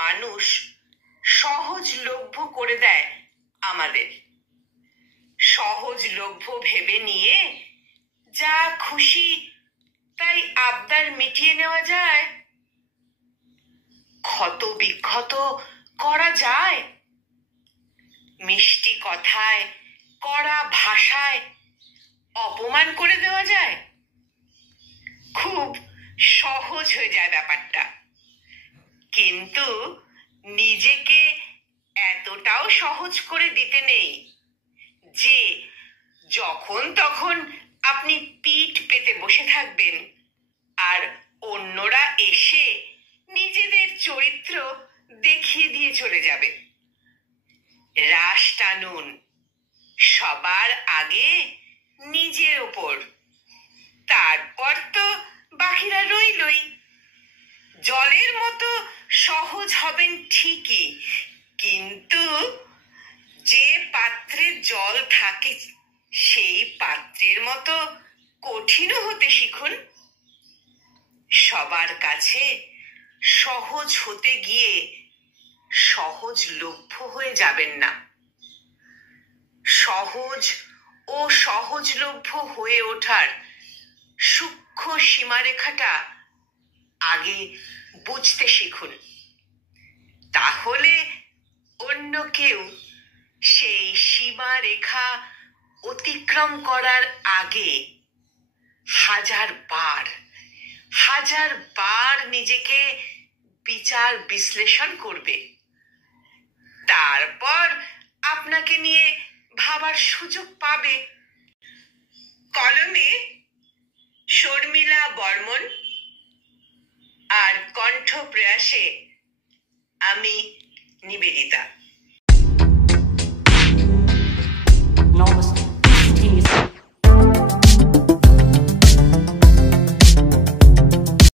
মানুষ সহজলভ্য করে দেয় আমাদের। সহজলভ্য ভেবে নিয়ে যা খুশি তাই আবদার মিটিয়ে নেওয়া যায়। ক্ষত বিক্ষত করা যায়, মিষ্টি কথায় কড়া ভাষায় অপমান করে দেওয়া যায়। খুব সহজ হয়ে যায় ব্যাপারটা, কিন্তু নিজেকে এতটাও সহজ করে দিতে নেই যে যখন তখন আপনি পিঠ পেতে বসে থাকবেন আর অন্যরা এসে নিজেদের চরিত্র দেখিয়ে দিয়ে চলে যাবে। রাশ টানুন সবার আগে নিজের ওপর, তারপর তো বাকিরা রইলই। জলের মতো সহজ হবেন ঠিকই, কিন্তু যে পাত্রে জল থাকে সেই পাত্রের মতো কঠিনও হতে শিখুন। সবার কাছে সহজ হতে গিয়ে সহজলভ্য হয়ে যাবেন না। সহজ ও সহজলভ্য হয়ে ওঠার সূক্ষ্ম সীমারেখাটা আগে বুঝতে শিখুন, তাহলে অন্য কেউ সেই সীমারেখা অতিক্রম করার আগে হাজার বার নিজেকে বিচার বিশ্লেষণ করবে। তারপর আপনাকে নিয়ে ভাবার সুযোগ পাবে। কলমে শর্মিলা বর্মন আর কণ্ঠ প্রয়াসে আমি নিবেদিতা।